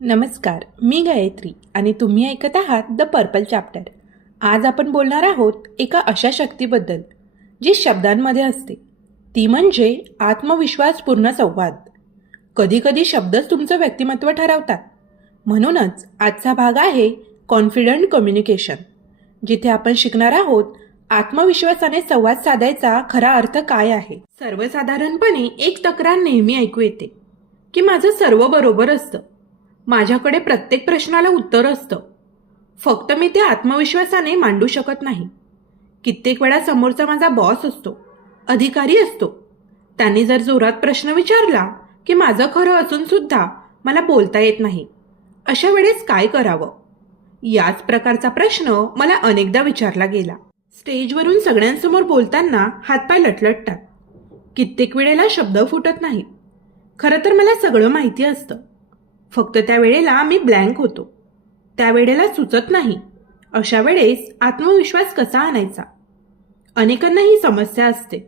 नमस्कार, मी गायत्री आणि तुम्ही ऐकत आहात द पर्पल चॅप्टर. आज आपण बोलणार आहोत एका अशा शक्तीबद्दल जी शब्दांमध्ये असते, ती म्हणजे आत्मविश्वासपूर्ण संवाद. कधीकधी शब्दच तुमचं व्यक्तिमत्व ठरवतात. म्हणूनच आजचा भाग आहे कॉन्फिडंट कम्युनिकेशन, जिथे आपण शिकणार आहोत आत्मविश्वासाने संवाद साधायचा खरा अर्थ काय आहे. सर्वसाधारणपणे एक तक्रार नेहमी ऐकू येते की माझं सर्व बरोबर असतं, माझ्याकडे प्रत्येक प्रश्नाला उत्तर असतं, फक्त मी ते आत्मविश्वासाने मांडू शकत नाही. कित्येक वेळा समोरचा माझा बॉस असतो, अधिकारी असतो. त्यांनी जर जोरात प्रश्न विचारला की माझं खरं असून सुद्धा मला बोलता येत नाही. अशा वेळेस काय करावं? याच प्रकारचा प्रश्न मला अनेकदा विचारला गेला. स्टेजवरून सगळ्यांसमोर बोलताना हातपाय लटलटतात. कित्येक वेळेला शब्द फुटत नाहीत. खरं तर मला सगळं माहिती असतं, फक्त त्या वेळेला मी ब्लँक होतो. त्या वेळेला सुचत नाही. अशा वेळेस आत्मविश्वास कसा आणायचा? अनेकांना ही समस्या असते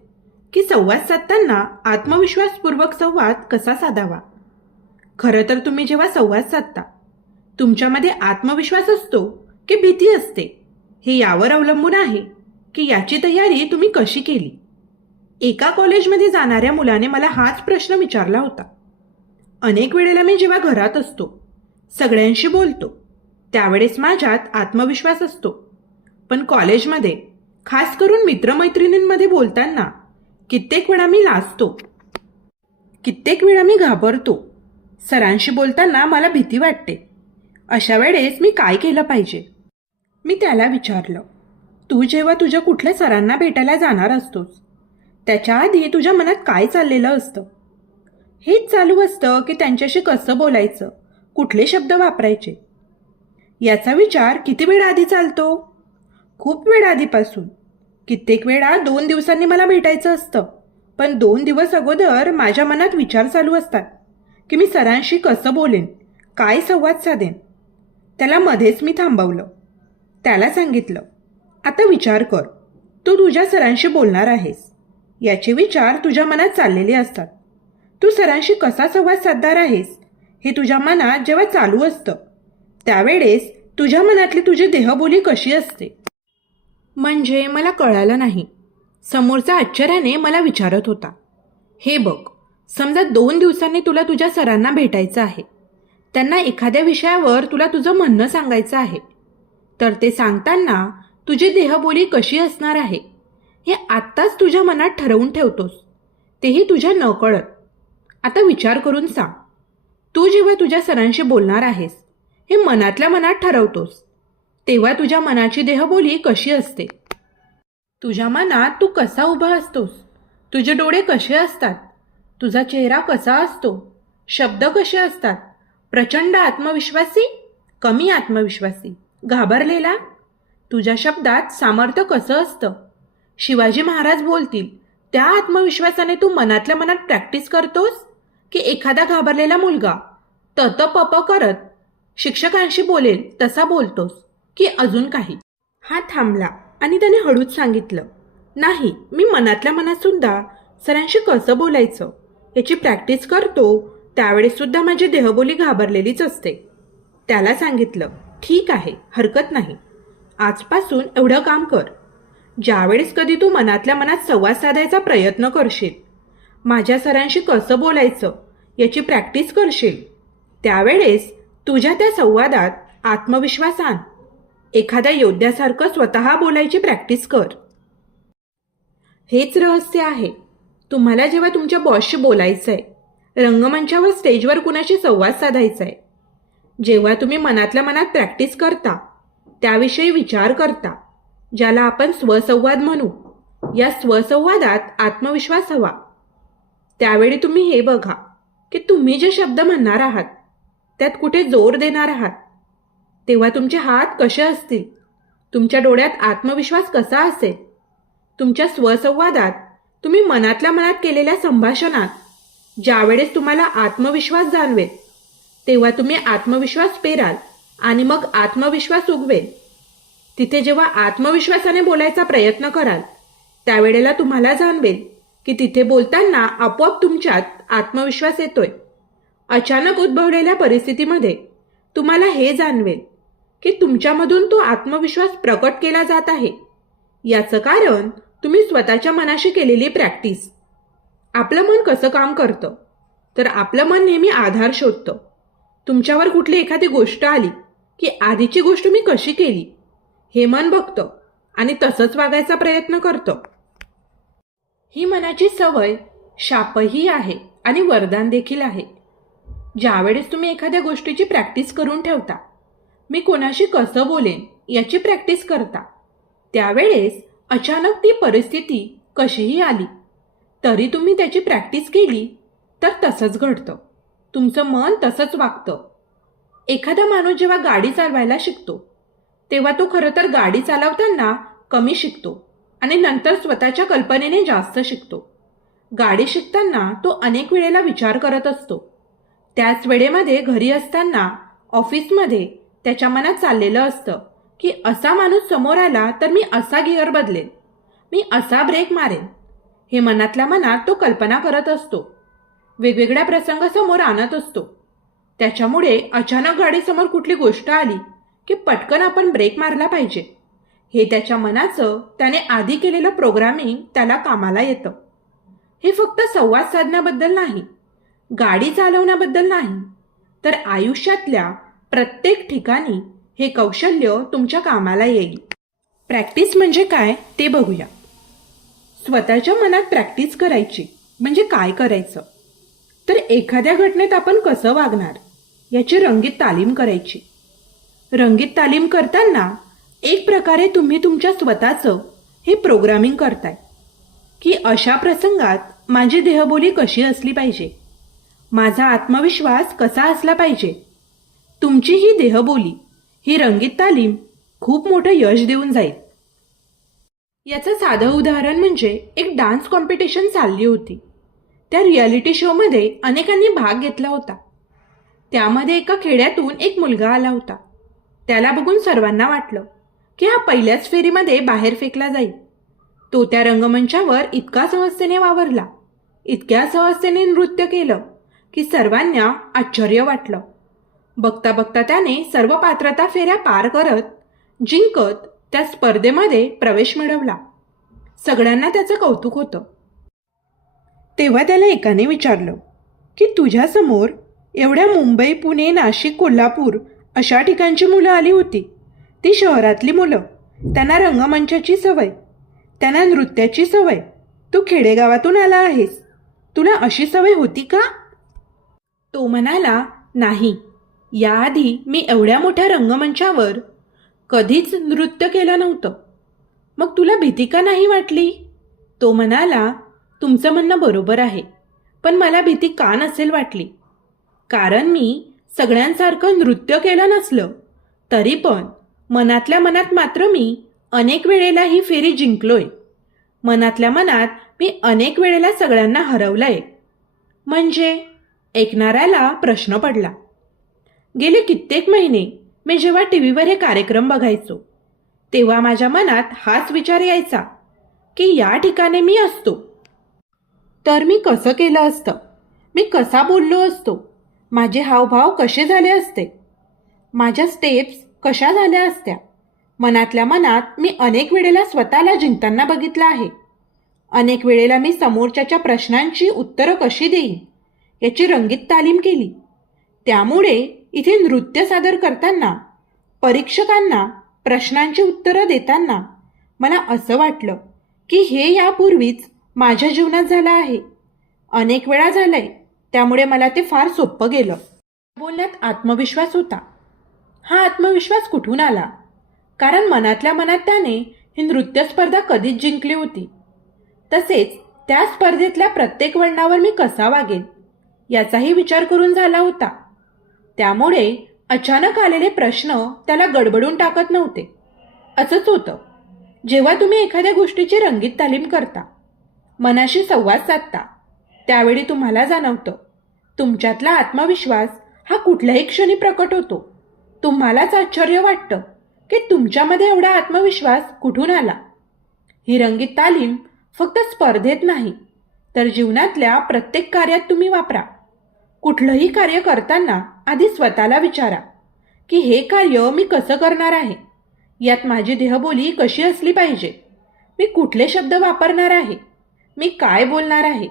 की संवाद साधताना आत्मविश्वासपूर्वक संवाद कसा साधावा. खरं तर तुम्ही जेव्हा संवाद साधता, तुमच्यामध्ये आत्मविश्वास असतो की भीती असते, हे यावर अवलंबून आहे की याची तयारी तुम्ही कशी केली. एका कॉलेजमध्ये जाणाऱ्या मुलाने मला हाच प्रश्न विचारला होता. अनेक वेळेला मी जेव्हा घरात असतो, सगळ्यांशी बोलतो, त्यावेळेस माझ्यात आत्मविश्वास असतो. पण कॉलेजमध्ये, खास करून मित्रमैत्रिणींमध्ये बोलताना कित्येक वेळा मी लाजतो. कित्येक वेळा मी घाबरतो. सरांशी बोलताना मला भीती वाटते. अशा वेळेस मी काय केलं पाहिजे? मी त्याला विचारलं, तू जेव्हा तुझ्या कुठल्या सरांना भेटायला जाणार असतोस, त्याच्या आधी तुझ्या मनात काय चाललेलं असतं? हेच चालू असतं की त्यांच्याशी कसं बोलायचं, कुठले शब्द वापरायचे? याचा विचार किती वेळ आधी चालतो? खूप वेळ आधीपासून. कित्येक वेळा 2 दिवसांनी मला भेटायचं असतं, पण 2 दिवस अगोदर माझ्या मनात विचार चालू असतात की मी सरांशी कसं बोलेन, काय संवाद साधेन. त्याला मध्येच मी थांबवलं. त्याला सांगितलं, आता विचार कर, तू तुझ्या सरांशी बोलणार आहेस. याचे विचार तुझ्या मनात चाललेले असतात. तू सरांशी कसा संवाद साधणार आहेस हे तुझ्या मनात जेव्हा चालू असतं, त्यावेळेस तुझ्या मनातली तुझी देहबोली कशी असते? म्हणजे मला कळालं नाही. समोरचा आश्चर्याने मला विचारत होता, हे बघ, समजा 2 दिवसांनी तुला तुझ्या सरांना भेटायचं आहे. त्यांना एखाद्या विषयावर तुला तुझं म्हणणं सांगायचं आहे. तर ते सांगताना तुझी देहबोली कशी असणार आहे हे आत्ताच तुझ्या मनात ठरवून ठेवतोस, तेही तुझ्या नकळत. आता विचार करून सांग, तू जेव्हा तुझ्या सरांशी बोलणार आहेस हे मनातल्या मनात ठरवतोस, तेव्हा तुझ्या मनाची देहबोली कशी असते? तुझ्या मनात तू कसा उभा असतोस? तुझे डोळे कसे असतात? तुझा चेहरा कसा असतो? शब्द कसे असतात? प्रचंड आत्मविश्वासी, कमी आत्मविश्वासी, घाबरलेला? तुझ्या शब्दात सामर्थ्य कसं असतं? शिवाजी महाराज बोलतील त्या आत्मविश्वासाने तू मनातल्या मनात प्रॅक्टिस करतोस, की एखादा घाबरलेला मुलगा तत पप करत शिक्षकांशी बोलेल तसा बोलतोस, की अजून काही? हा थांबला आणि त्याने हळूच सांगितलं, नाही, मी मनातल्या मनात सुद्धा सरांशी कसं बोलायचं याची प्रॅक्टिस करतो. त्यावेळेस सुद्धा माझी देहबोली घाबरलेलीच असते. त्याला सांगितलं, ठीक आहे, हरकत नाही. आजपासून एवढं काम कर. ज्यावेळेस कधी तू मनातल्या मनात संवाद साधायचा प्रयत्न करशील, माझ्या सरांशी कसं बोलायचं याची प्रॅक्टिस करशील, त्यावेळेस तुझ्या त्या संवादात आत्मविश्वास आण. एखाद्या योद्ध्यासारखं स्वतः बोलायची प्रॅक्टिस कर. हेच रहस्य आहे. तुम्हाला जेव्हा तुमच्या बॉसशी बोलायचं आहे, रंगमंचावर, स्टेजवर कुणाशी संवाद साधायचा आहे, जेव्हा तुम्ही मनातल्या मनात प्रॅक्टिस करता, त्याविषयी विचार करता, ज्याला आपण स्वसंवाद म्हणू, या स्वसंवादात आत्मविश्वास हवा. त्यावेळी तुम्ही हे बघा की तुम्ही जे शब्द म्हणणार आहात त्यात कुठे जोर देणार आहात. तेव्हा तुमचे हात कसे असतील, तुमच्या डोळ्यात आत्मविश्वास कसा असेल. तुमच्या स्वसंवादात, तुम्ही मनातल्या मनात केलेल्या संभाषणात ज्यावेळेस तुम्हाला आत्मविश्वास जाणवेल, तेव्हा तुम्ही आत्मविश्वास पेराल आणि मग आत्मविश्वास उगवेल. तिथे जेव्हा आत्मविश्वासाने बोलायचा प्रयत्न कराल, त्यावेळेला तुम्हाला जाणवेल की तिथे बोलताना आपोआप तुमच्यात आत्मविश्वास येतोय. अचानक उद्भवलेल्या परिस्थितीमध्ये तुम्हाला हे जाणवेल की तुमच्यामधून तो आत्मविश्वास प्रकट केला जात आहे. याचं कारण तुम्ही स्वतःच्या मनाशी केलेली प्रॅक्टिस. आपलं मन कसं काम करतं, तर आपलं मन नेहमी आधार शोधतं. तुमच्यावर कुठली एखादी गोष्ट आली की आधीची गोष्ट मी कशी केली हे मन बघतं आणि तसंच वागायचा प्रयत्न करतं. ही मनाची सवय शापही आहे आणि वरदान देखील आहे. ज्यावेळेस तुम्ही एखाद्या गोष्टीची प्रॅक्टिस करून ठेवता, मी कोणाशी कसं बोलेन याची प्रॅक्टिस करता, त्यावेळेस अचानक ती परिस्थिती कशीही आली तरी तुम्ही त्याची प्रॅक्टिस केली तर तसंच घडतं. तुमचं मन तसंच वागतं. एखादा माणूस जेव्हा गाडी चालवायला शिकतो तेव्हा तो खरं तर गाडी चालवताना कमी शिकतो आणि नंतर स्वतःच्या कल्पनेने जास्त शिकतो. गाडी शिकताना तो अनेक वेळेला विचार करत असतो. त्याच वेळेमध्ये घरी असताना ऑफिसमध्ये त्याच्या मनात चाललेलं असतं की असा माणूस समोर आला तर मी असा गिअर बदलेन, मी असा ब्रेक मारेन. हे मनातल्या मनात तो कल्पना करत असतो. वेगवेगळ्या प्रसंग समोर आणत असतो. त्याच्यामुळे अचानक गाडीसमोर कुठली गोष्ट आली की पटकन आपण ब्रेक मारला पाहिजे, हे त्याच्या मनाचं त्याने आधी केलेलं प्रोग्रामिंग त्याला कामाला येतं. हे फक्त संवाद साधण्याबद्दल नाही, गाडी चालवण्याबद्दल नाही, तर आयुष्यातल्या प्रत्येक ठिकाणी हे कौशल्य तुमच्या कामाला येईल. प्रॅक्टिस म्हणजे काय ते बघूया. स्वतःच्या मनात प्रॅक्टिस करायची म्हणजे काय करायचं, तर एखाद्या घटनेत आपण कसं वागणार याची रंगीत तालीम करायची. रंगीत तालीम करताना एक प्रकारे तुम्ही तुमच्या स्वतःचं हे प्रोग्रामिंग करताय की अशा प्रसंगात माझी देहबोली कशी असली पाहिजे, माझा आत्मविश्वास कसा असला पाहिजे. तुमची ही देहबोली, ही रंगीत तालीम खूप मोठं यश देऊन जाईल. याचं साधं उदाहरण म्हणजे एक डान्स कॉम्पिटिशन चालली होती. त्या रियालिटी शोमध्ये अनेकांनी भाग घेतला होता. त्यामध्ये एका खेड्यातून एक मुलगा आला होता. त्याला बघून सर्वांना वाटलं की हा पहिल्याच फेरीमध्ये बाहेर फेकला जाईल. तो त्या रंगमंचावर इतका सहजतेने वावरला, इतक्या सहजतेने नृत्य केलं की सर्वांना आश्चर्य वाटलं. बघता बघता त्याने सर्व पात्रता फेऱ्या पार करत जिंकत त्या स्पर्धेमध्ये प्रवेश मिळवला. सगळ्यांना त्याचं कौतुक होतं. तेव्हा त्याला एकाने विचारलं की तुझ्यासमोर एवढ्या मुंबई, पुणे, नाशिक, कोल्हापूर अशा ठिकाणची मुलं आली होती. ती शहरातली मुलं. त्यांना रंगमंचाची सवय, त्यांना नृत्याची सवय. तू खेडेगावातून आला आहेस, तुला अशी सवय होती का? तो म्हणाला, नाही, याआधी मी एवढ्या मोठ्या रंगमंचावर कधीच नृत्य केलं नव्हतं. मग तुला भीती का नाही वाटली? तो म्हणाला, तुमचं म्हणणं बरोबर आहे, पण मला भीती का नसेल वाटली? कारण मी सगळ्यांसारखं नृत्य केलं नसलं तरी पण मनातल्या मनात मात्र मी अनेक वेळेला ही फेरी जिंकलोय. मनातल्या मनात मी अनेक वेळेला सगळ्यांना हरवलंय. म्हणजे ऐकणाऱ्याला प्रश्न पडला. गेले कित्येक महिने मी जेव्हा टीव्हीवर हे कार्यक्रम बघायचो तेव्हा माझ्या मनात हाच विचार यायचा की या ठिकाणी मी असतो तर मी कसं केलं असतं, मी कसा बोललो असतो, माझे हावभाव कसे झाले असते, माझ्या स्टेप्स कशा झाल्या असत्या. मनातल्या मनात मी अनेक वेळेला स्वतःला जिंकताना बघितलं आहे. अनेक वेळेला मी समोरच्याच्या प्रश्नांची उत्तरं कशी देईन याची रंगीत तालीम केली. त्यामुळे इथे नृत्य सादर करताना, परीक्षकांना प्रश्नांची उत्तरं देताना मला असं वाटलं की हे यापूर्वीच माझ्या जीवनात झालं आहे, अनेक वेळा झालंय. त्यामुळे मला ते फार सोपं गेलं. बोलण्यात आत्मविश्वास होता. हा आत्मविश्वास कुठून आला? कारण मनातल्या मनात त्याने ही नृत्य स्पर्धा कधीच जिंकली होती. तसेच त्या स्पर्धेतल्या प्रत्येक वळणावर मी कसा वागेन याचाही विचार करून झाला होता. त्यामुळे अचानक आलेले प्रश्न त्याला गडबडून टाकत नव्हते. असंच होतं जेव्हा तुम्ही एखाद्या गोष्टीची रंगीत तालीम करता, मनाशी संवाद साधता, त्यावेळी तुम्हाला जाणवतं तुमच्यातला आत्मविश्वास हा कुठल्याही क्षणी प्रकट होतो. तुम्हालाच आश्चर्य वाटतं की तुमच्यामध्ये एवढा आत्मविश्वास कुठून आला. ही रंगीत तालीम फक्त स्पर्धेत नाही तर जीवनातल्या प्रत्येक कार्यात तुम्ही वापरा. कुठलंही कार्य करताना आधी स्वतःला विचारा की हे कार्य मी कसं करणार आहे, यात माझी देहबोली कशी असली पाहिजे, मी कुठले शब्द वापरणार आहे, मी काय बोलणार आहे.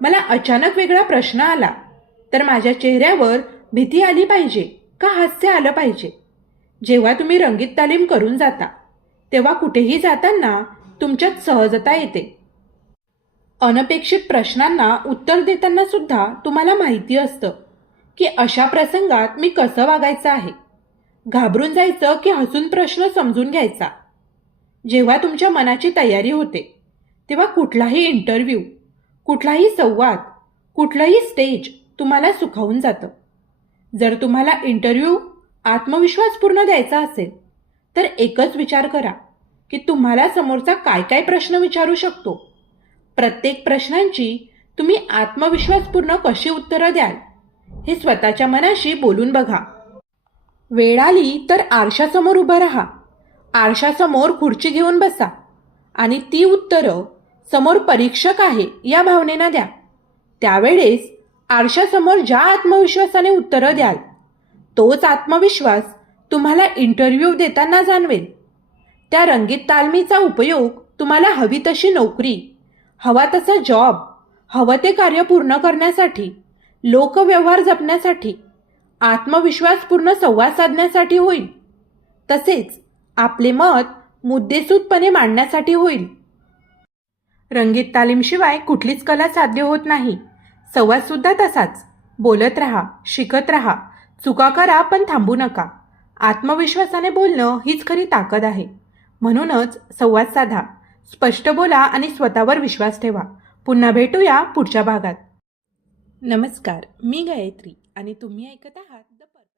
मला अचानक वेगळा प्रश्न आला तर माझ्या चेहऱ्यावर भीती आली पाहिजे का हास्य आलं पाहिजे. जेव्हा तुम्ही रंगीत तालीम करून जाता तेव्हा कुठेही जाताना तुमच्यात सहजता येते. अनपेक्षित प्रश्नांना उत्तर देताना सुद्धा तुम्हाला माहिती असतं की अशा प्रसंगात मी कसं वागायचं आहे. घाबरून जायचं की हसून प्रश्न समजून घ्यायचा. जेव्हा तुमच्या मनाची तयारी होते तेव्हा कुठलाही इंटरव्ह्यू, कुठलाही संवाद, कुठलंही स्टेज तुम्हाला सुखावून जातं. जर तुम्हाला इंटरव्ह्यू आत्मविश्वासपूर्ण द्यायचा असेल तर एकच विचार करा की तुम्हाला समोरचा काय काय प्रश्न विचारू शकतो. प्रत्येक प्रश्नांची तुम्ही आत्मविश्वासपूर्ण कशी उत्तरं द्याल हे स्वतःच्या मनाशी बोलून बघा. वेळ आली तर आरशासमोर उभं राहा. आरशासमोर खुर्ची घेऊन बसा आणि ती उत्तरं समोर परीक्षक आहे या भावनेनं द्या. त्यावेळेस आरशासमोर ज्या आत्मविश्वासाने उत्तरं द्याल तोच आत्मविश्वास तुम्हाला इंटरव्ह्यू देताना जाणवेल. त्या रंगीत तालमीचा उपयोग तुम्हाला हवी तशी नोकरी, हवा तसा जॉब, हवं ते कार्य पूर्ण करण्यासाठी, लोकव्यवहार जपण्यासाठी, आत्मविश्वासपूर्ण संवाद साधण्यासाठी होईल. तसेच आपले मत मुद्देसूदपणे मांडण्यासाठी होईल. रंगीत तालीमशिवाय कुठलीच कला साध्य होत नाही. संवादसुद्धा तसाच. बोलत राहा, शिकत राहा, चुका करा पण थांबू नका. आत्मविश्वासाने बोलणं हीच खरी ताकद आहे. म्हणूनच संवाद साधा, स्पष्ट बोला आणि स्वतःवर विश्वास ठेवा. पुन्हा भेटूया पुढच्या भागात. नमस्कार, मी गायत्री आणि तुम्ही ऐकत आहात